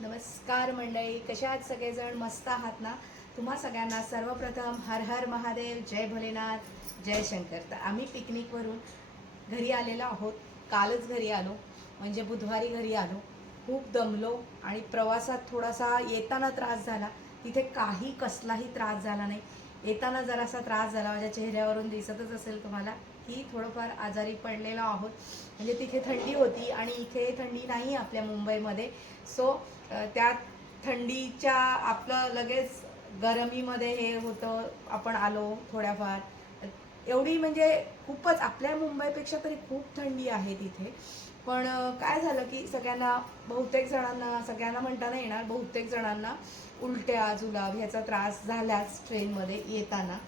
नमस्कार मंडळी, कशा आहात सगळेजण? मस्त आहात ना? तुम्हा सगळ्यांना सर्वप्रथम हर हर महादेव, जय भोलेनाथ, जय शंकर. तर आम्ही पिकनिकवरून घरी आलेलो आहोत. कालच घरी आलो, म्हणजे बुधवारी घरी आलो. खूप दमलो आणि प्रवासात थोडासा येताना त्रास झाला. तिथे काही कसलाही त्रास झाला नाही. येताना जरासा त्रास झाला, माझ्या चेहऱ्यावरून दिसतच असेल तुम्हाला की थोडंफार आजारी पडलेलो आहोत. म्हणजे तिथे थंडी होती आणि इथे थंडी नाही आपल्या मुंबईमध्ये. सो त्या थंडीच्या आपलं लगेच गरमीमध्ये हे होतं. आपण आलो थोड्याफार, एवढी म्हणजे खूपच आपल्या मुंबईपेक्षा तरी खूप थंडी आहे तिथे. पण काय झालं की बहुतेक जणांना, सगळ्यांना म्हणता नाही येणार, बहुतेक जणांना उलट्या जुलाब ह्याचा त्रास झालाच ट्रेनमध्ये येताना.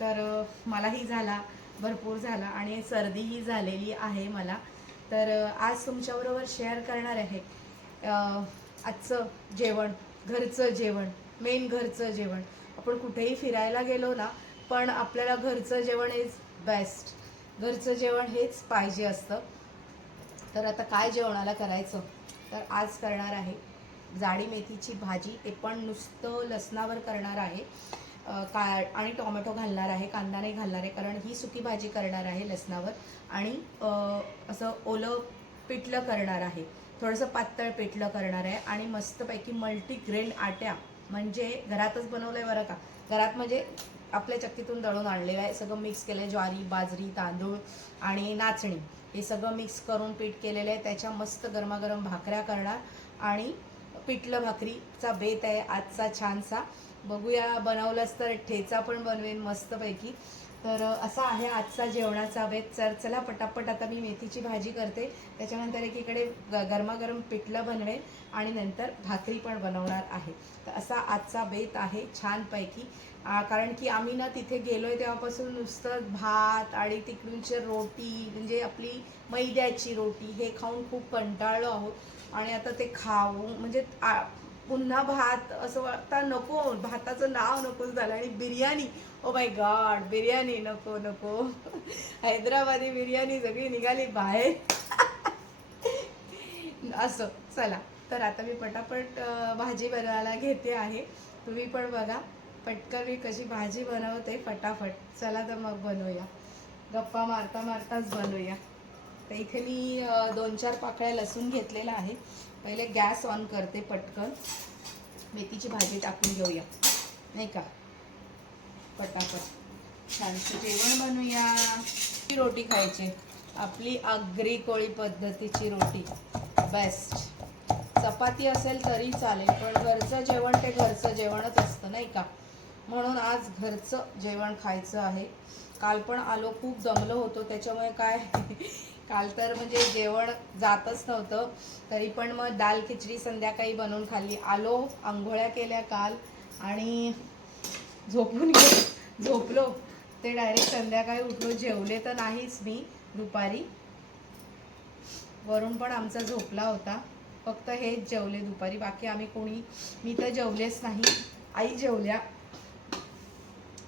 तर मलाही झाला, भरपूर झाला आणि सर्दीही झालेली आहे मला. तर आज तुमच्याबरोबर शेअर करणार आहे आजचं जेवण, घरचं जेवण, मेन घरचं जेवण. आपण कुठेही फिरायला गेलो ना, पण आपल्याला घरचं जेवण इज बेस्ट. घरचं जेवण हेच पाहिजे असतं. तर आता काय जेवणाला करायचं, तर आज करणार आहे जाडी मेथीची भाजी. ते पण नुसतं लसणावर करणार आहे. आणि टोमॅटो घालणार आहे, कांदा नाही घालणार आहे, कारण ही सुकी भाजी करणार आहे लसणावर. आणि असं ओलं पिठलं करणार आहे, थोडंसं पातळ पिठलं करणार आहे. आणि मस्तपैकी मल्टीग्रेन आट्या, म्हणजे घरातच बनवलं आहे बरं का. घरात म्हणजे आपल्या चक्कीतून दळून आणलेलं आहे, सगळं मिक्स केलं आहे. ज्वारी, बाजरी, तांदूळ आणि नाचणी हे सगळं मिक्स करून पीठ केलेलं आहे. त्याच्या मस्त गरमागरम भाकऱ्या करणार. आणि पिठलं भाकरीचा बेत आहे आजचा छानसा. बघूया, बनवलंच तर ठेचा पण बनवेन मस्तपैकी. तर असा आहे आजचा जेवणाचा बेत. चला पटापट आता मी मेथीची भाजी करते, त्याच्यानंतर एकीकडे गरमागरम पिठलं बनवेन आणि नंतर भाकरी पण बनवणार आहे. तर असा आजचा बेत आहे छानपैकी. कारण की आम्ही ना तिथे गेलो आहे तेव्हापासून नुसतं भात आणि तिकडूनची रोटी, म्हणजे आपली मैद्याची रोटी, हे खाऊन खूप कंटाळलो आहोत. आणि आता ते खाऊन म्हणजे पुन्हा भात असं वाटतं, नको, भाताचं नाव नको झालं. आणि biryani, oh my God, biryani नको नको. हैदराबादी बिर्याणी सगळी निघाली बाहेर. असं. चला, तर आता मी पटापट भाजी बनवायला घेते आहे. तुम्ही पण बघा पटकन मी कशी भाजी बनवते फटाफट. चला तर मग बनवूया, गप्पा मारता मारताच बनवूया. तर इथे मी 2-4 पाकळ्या लसूण घेतलेला आहे. पहिले गॅस ऑन करते, पटकन मेथीची भाजी टाकून घेऊया, नाही का. पटापट छानसं जेवण बनवूया. रोटी खायची, आपली आगरी कोळी पद्धतीची रोटी बेस्ट. चपाती असेल तरी चालेल, पण घरचं जेवण ते घरचं जेवणच असतं, नाही का. म्हणून आज घरचं जेवण खायचं आहे. काल पण आलो, खूप दमलो होतो, त्याच्यामुळे काय काल तर म्हणजे जेवण जातच नव्हतं. तरी पण मग दाल खिचडी संध्याकाळी बनवून खाल्ली. आलो, आंघोळ्या केल्या काल आणि झोपलो. ते डायरेक्ट संध्याकाळी उठलो. जेवले तर नाहीच मी दुपारी, वरून पण आमचा झोपला होता. फक्त हेच जेवले दुपारी, बाकी आम्ही कोणी, मी तर जेवलेच नाही. आई जेवल्या.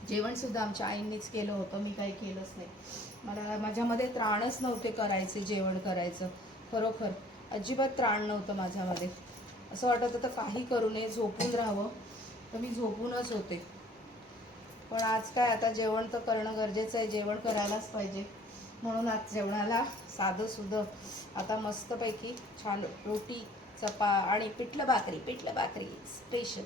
जेवण सुद्धा आमच्या आईंनीच केलं होतं, मी काही केलंच नाही. माझ्यामध्ये त्राणच नव्हते करायचे, जेवण करायचं. खरोखर अजिबात त्राण नव्हतं माझ्यामध्ये. असं वाटत होतं काही करू नये, झोपून राहावं. तर मी झोपूनच होते. पण आज काय, आता जेवण तर करणं गरजेचं आहे, जेवण करायलाच पाहिजे. म्हणून आज जेवणाला साधं सुधं आता मस्तपैकी छान रोटी, आणि पिठलं भाकरी स्पेशल.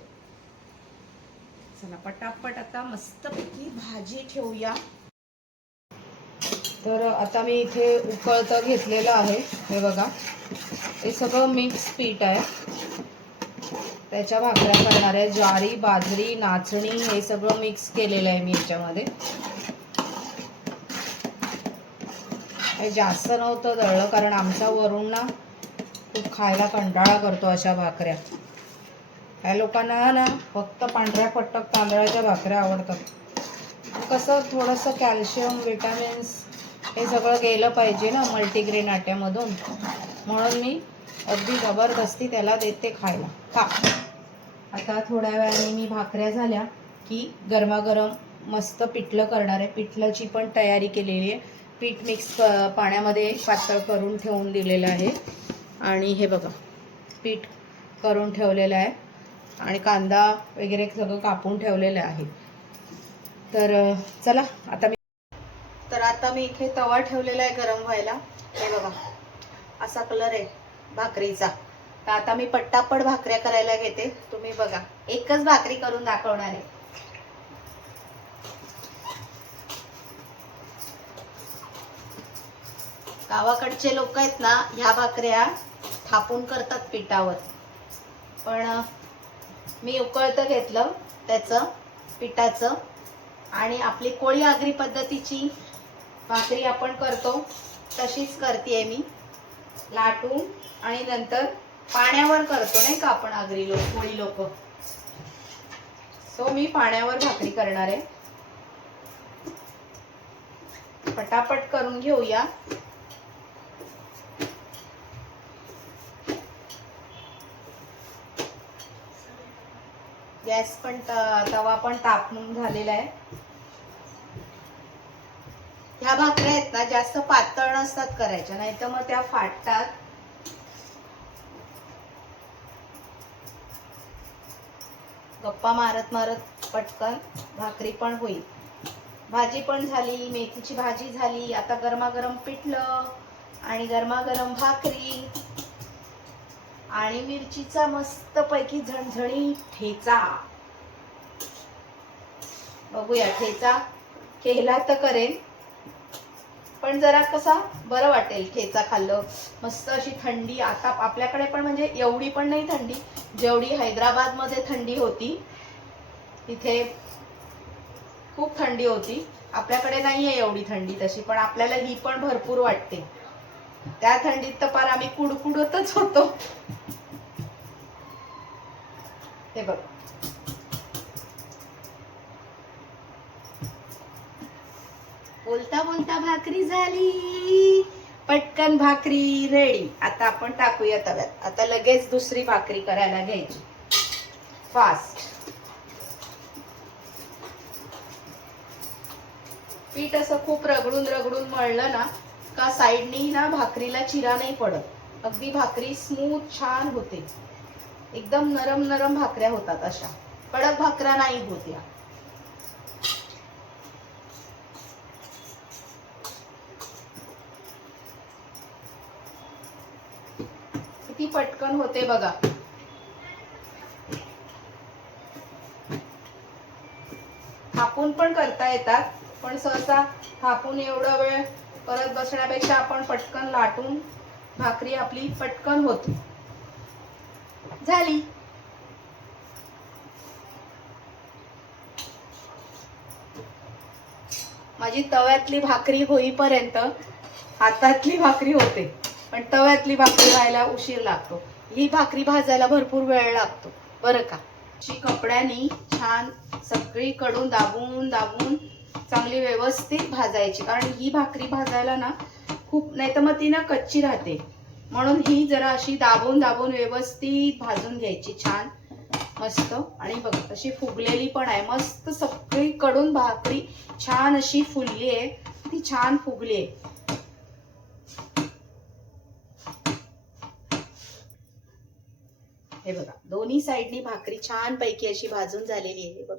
चला पटापट आता मस्तपैकी भाजी ठेवूया. तर आता मी इथे उकळतं घेतलेलं आहे, हे बघा. हे सगळं मिक्स पीठ आहे, त्याच्या भाकऱ्या करणार आहे. ज्वारी, बाजरी, नाचणी हे सगळं मिक्स केलेलं आहे मी याच्यामध्ये. हे जास्त नव्हतं दळलं, कारण आमचा वरून ना खूप खायला कंटाळा करतो अशा भाकऱ्या. ह्या लोकांना ना फक्त पांढऱ्या पट्टक तांदळाच्या भाकऱ्या आवडतात. कसं थोडंसं कॅल्शियम, विटॅमिन्स हे सगळं गेलं पाहिजे ना मल्टीग्रेन आट्यामधून, म्हणून मी अगदी जबरदस्ती त्याला देते खायला. खा. आता थोड्या वेळाने मी भाकऱ्या झाल्या की गरमागरम मस्त पिठलं करणार आहे. पिठल्याची पण तयारी केलेली आहे. पीठ मिक्स पाण्यामध्ये पातळ करून ठेवून दिलेलं आहे. आणि हे बघा, पीठ करून ठेवलेलं आहे आणि कांदा वगैरे सगळं कापून ठेवलेलं आहे. तर चला आता मी इथे तवा ठेवलेला आहे गरम व्हायला. हे बघा असा कलर आहे भाकरीचा. तर आता मी पट्टापट भाकऱ्या करायला घेते. तुम्ही बघा एकच भाकरी करून दाखवणार आहे. गावाकडचे लोक आहेत ना ह्या भाकऱ्या थापून करतात पिठावर, पण मी उकळतं घेतलं त्याचं पिठाचं आणि आपली कोळी आगरी पद्धतीची भाकरी आपण करतो तशीच करते मी. लाटून आणि नंतर पाण्यावर करतो नाही का आपण आगरी लोक कोळी लोक. सो मी पाण्यावर भाकरी करणार आहे. पटापट करून घेऊया. गॅस पण तवा पण तापून झालेला आहे. ह्या भाकऱ्या आहेत ना जास्त पातळ नसतात करायच्या, नाही तर मग त्या फाटतात. गप्पा मारत मारत पटकन भाकरी पण होईल. भाजी पण झाली, मेथीची भाजी झाली. आता गरमागरम पिठलं आणि गरमागरम भाकरी आणि मिरचीचा मस्त पैकी झणझणीत ठेचा. बघूया ठेचा केला तर करेन, पण जरा कसा बरं वाटेल ठेचा खाल्लं. मस्त अशी थंडी आता आपल्याकडे पण, म्हणजे एवढी पण नाही थंडी जेवढी हैदराबाद मध्ये थंडी होती. तिथे खूप थंडी होती. आपल्याकडे नाहीये एवढी थंडी तशी, पण आपल्याला ही पण भरपूर वाटते. त्या थंडीत तर पार आम्ही कुडकुडतच होतो. हे बघ बोलता बोलता भाकरी झाली. पटकन भाकरी रेडी. आता आपण टाकूया तव्यात. आता लगेच दुसरी भाकरी करायला घ्यायची फास्ट. पीठ असं खूप रगडून रगडून मळलं ना का साईडनी ना भाकरीला चिरा नाही पडत. अगदी भाकरी स्मूथ छान होते. एकदम नरम नरम भाकऱ्या होतात. अशा कडक भाकऱ्या नाही होत्या. किती पटकन होते बघा. थापून पण करता येतात, पण सहसा थापून एवढा वेळ परत बसण्यापेक्षा आपण पटकन लाटून भाकरी आपली पटकन होते. झाली. माझी तव्यातली भाकरी होईपर्यंत हातातली भाकरी होते, पण तव्यातली भाकरी व्हायला उशीर लागतो. ही भाकरी भाजायला भरपूर वेळ लागतो बरं का. अशी कपड्यानी छान सगळीकडून दाबून दाबून चांगली व्यवस्थित भाजायची, कारण ही भाकरी भाजायला ना खूप, नाही तर मग ती ना कच्ची राहते. म्हणून ही जरा अशी दाबून दाबून व्यवस्थित भाजून घ्यायची छान मस्त. आणि बघ अशी फुगलेली पण आहे मस्त. सगळीकडून भाकरी छान अशी फुलली आहे. ती छान फुगली आहे. हे बघा दोन्ही साईडनी भाकरी छान पैकी अशी भाजून झालेली आहे. बघ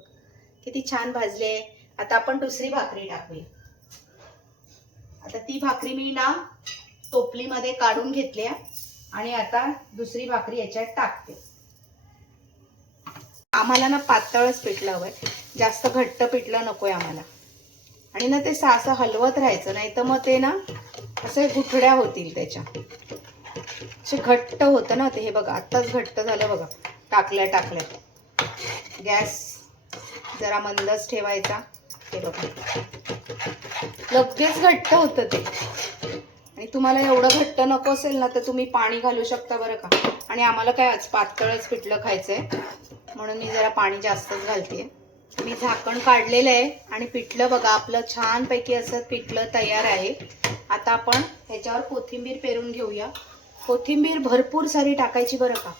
किती छान भाजले. आता आपण दुसरी भाकरी टाकूया. आता ती भाकरी मी ना टोपलीमध्ये काढून घेतल्या आणि आता दुसरी भाकरी याच्यात टाकते. आम्हाला ना पातळच पिठलं हवंय, जास्त घट्ट पिठलं नकोय आम्हाला. आणि ना ते असं हलवत राहायचं, नाही तर मग ते ना असे गुठड्या होतील त्याच्या. असे घट्ट होतं ना ते. हे बघा आत्ताच घट्ट झालं बघा. टाकल्या गॅस जरा मंदच ठेवायचा. हे बघा लगेच घट्ट होतं ते. आणि तुम्हाला एवढं घट्ट नको असेल ना तर तुम्ही पाणी घालू शकता बरं का. आणि आम्हाला काय आज पातळच पिठलं खायचंय म्हणून मी जरा पाणी जास्तच घालते. मी झाकण काढलेलं आहे आणि पिठलं बघा आपलं छान पैकी असं पिठलं तयार आहे. आता आपण ह्याच्यावर कोथिंबीर पेरून घेऊया. कोथिंबीर भरपूर सारी टाकायची बरं का.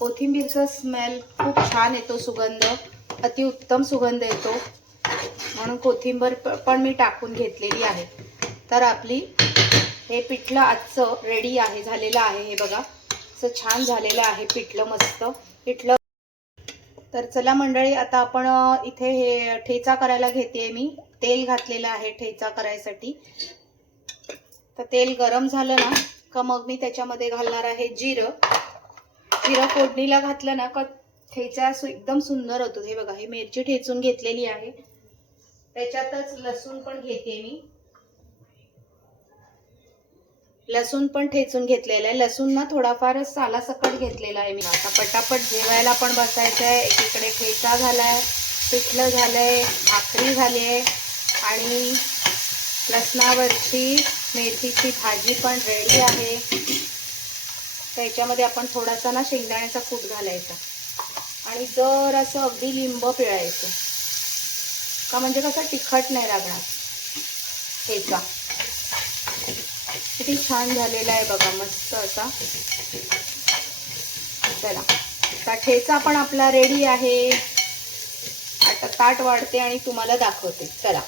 कोथिंबीरचा स्मेल खूप छान येतो, सुगंध अतिउत्तम सुगंध येतो. म्हणून कोथिंबीर पण मी टाकून घेतलेली आहे. तर आपली हे पिठलं आजचं रेडी आहे, झालेलं आहे. हे बघा असं छान झालेलं आहे पिठलं, मस्त पिठलं. तर चला मंडळी, आता आपण इथे हे ठेचा करायला घेते. मी तेल घातलेलं आहे ठेचा करायसाठी. तर तेल गरम झालं ना का मग मी त्याच्यामध्ये घालणार आहे जिरं. जिरं फोडणीला घातलं ना का ठेचा एकदम सुंदर होतो. हे बघा, हे मिरची ठेचून घेतलेली आहे. त्याच्यातच लसूण पण घेते मी. लसूण पण ठेचून घेतलेला आहे. लसूण ना थोडाफार सालासकट घेतलेला आहे मी. आता पटापट जेवायला पण बसायचं आहे. एकीकडे ठेचा झालाय, पिठलं झालंय, भाकरी झाली आहे आणि लसणावरची मेथीची भाजी पण रेडी आहे. त्याच्यामध्ये आपण थोडासा ना शेंगदाण्याचा कूट घालायचा आणि जरासं अगदी लिंब पिळायचं का म्हणजे कसं तिखट नाही लागणार ठेचा. किती छान झालेला आहे बघा, मस्त असा. चला, आता ठेचा पण आपला रेडी आहे. आता ताट वाढते आणि तुम्हाला दाखवते. चला.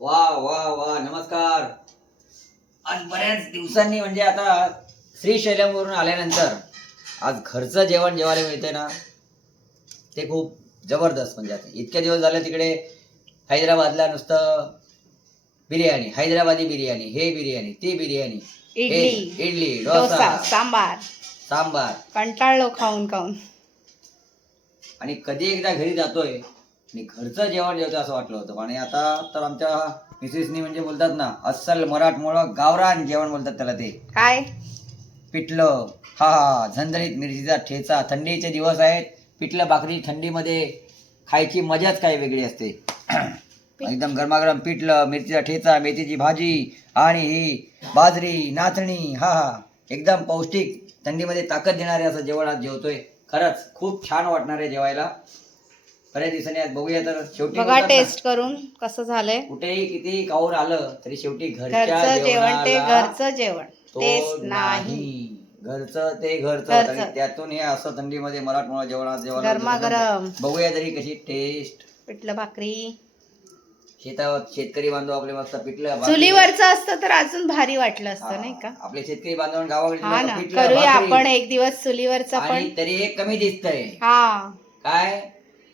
वा वा वा, नमस्कार. आज बऱ्याच दिवसांनी म्हणजे आता श्रीशैलमवरून आल्यानंतर आज घरचं जेवण जेवायला मिळते ना, ते खूप जबरदस्त. म्हणजे आता इतके दिवस झाले तिकडे हैदराबादला नुसतं बिर्याणी, हैदराबादी बिर्याणी, हे बिर्याणी, ती बिर्याणी, इडली, डोसा, सांबार कंटाळलो खाऊन खाऊन. आणि कधी एकदा घरी जातोय आणि घरचं जेवण जेवतो असं वाटलं होतं. आणि आता तर आमच्या मिसेसनी म्हणजे बोलतात ना, अस्सल मराठमोळं गावरान जेवण बोलतात त्याला. ते काय पिठलं, हा झणझणीत मिरचीचा ठेचा. थंडीचे दिवस आहेत, पिठलं भाकरी थंडीमध्ये खायची मजाच काय वेगळी असते. एकदम गरमागरम पिठलं, मिरचीचा ठेचा, मेथीची भाजी आणि ही बाजरी नाचणी. हा हा, एकदम पौष्टिक, थंडीमध्ये ताकद देणारे असं जेवण आज जेवतोय. खरंच खूप छान वाटणार आहे जेवायला. बऱ्याच दिवसांनी आज बघूया. तर शेवटी बघा टेस्ट करून कसं झालंय. कुठेही किती खाऊन आलं तरी शेवटी घरचं जेवण ते घरचं जेवण, टेस्ट नाही. घरचं ते घरचं. त्यातून हे असं थंडीमध्ये मराठमोळा जेवण आज जेवायला गरमागरम. बघूया तरी कशी टेस्ट. पिठलं भाकरी, शेतावर शेतकरी बांधव आपले मस्त पिठलं चुलीवरचं असतं तर अजून भारी वाटलं असतं नाही का. आपले शेतकरी बांधव गावाकडे हा ना, करूया आपण एक दिवस चुलीवरचा पण. तरी एक कमी दिसतंय. हा, काय?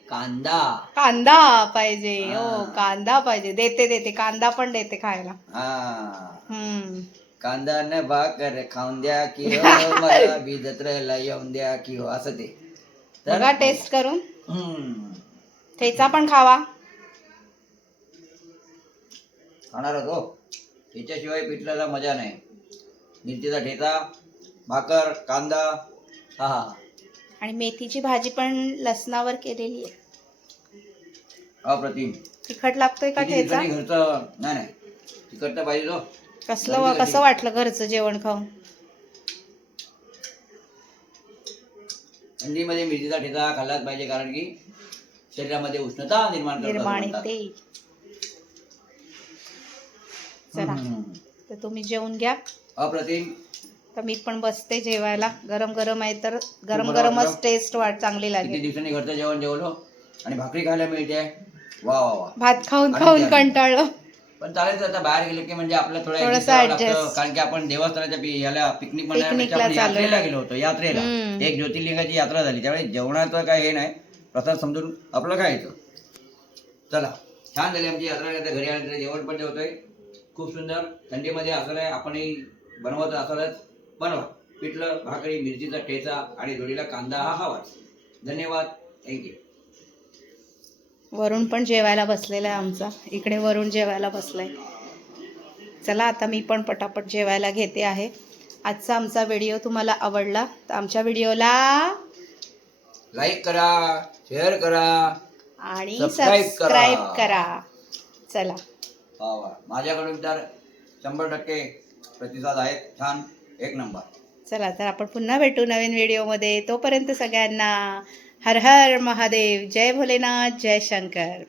कांदा. कांदा पाहिजे. हो, कांदा पाहिजे. देते कांदा पण देते खायला. कांदा न भाकर खाऊन द्या की हो, मला बी जत्रेला येऊन द्या की हो, असं ते. बघा टेस्ट करून. ठेचा पण खावा. खाणारच हो, त्याच्याशिवाय पिठल्याला मजा नाही. मिरचीचा ठेचा, भाकर, कांदा, हा. आणि मेथीची भाजी पण लसणावर केलेली आहे. अप्रतिम. तिखट लागतोय का ठेचा? घरचं नाही, तिखट तर पाहिजे हो. कसं वाटलं घरचं जेवण खाऊन? थंडीमध्ये मिरचीचा ठेचा खाल्लाच पाहिजे, कारण की शरीरामध्ये उष्णता निर्माण येते. चला, तर तुम्ही जेवून घ्या. अप्रतिम. तर मी पण बसते जेवायला. गरम गरम आहे तर गरम गरमच टेस्ट चांगली लागेल. किती दिवसांनी घरचं जेवण जेवलो आणि भाकरी खायला मिळते. वा वा वा. भात खाऊन खाऊन कंटाळलो. पण चालेल, आता बाहेर गेलो की म्हणजे आपलं थोडं ऍडजस्ट. कारण की आपण देवस्थानाच्या याला पिकनिकला यात्रेला गेलो होतो. यात्रेला एक ज्योतिर्लिंगाची यात्रा झाली, त्यावेळी जेवणाचं काय हे नाही, प्रसाद समजून आपलं काय येतं. चला, छान झाली आमची यात्रा. घरी आल्यानंतर जेवण पण जेवतोय. खूप सुंदर. थंडीमध्ये असं आहे, आपणही बनवत असालच. बनवा पिठलं भाकरी, मिरचीचा ठेचा आणि जोडीला कांदा हा हवाच. धन्यवाद, थँक्यू. वरुण पण जेवायला बसलेला आहे आमचा. इकडे वरुण जेवायला बसलाय. चला, आता मी पण पटापट जेवायला घेते आहे. आजचा आमचा व्हिडिओ तुम्हाला आवडला तर आमच्या व्हिडिओला लाईक करा, शेअर करा आणि सबस्क्राईब करा. चला, माझ्याकडून तर 100% प्रतिसाद आहेत. छान, एक नंबर. चला, तर आपण पुन्हा भेटू नवीन व्हिडिओमध्ये. तोपर्यंत सगळ्यांना हर हर महादेव. जय भोलेनाथ, जय शंकर.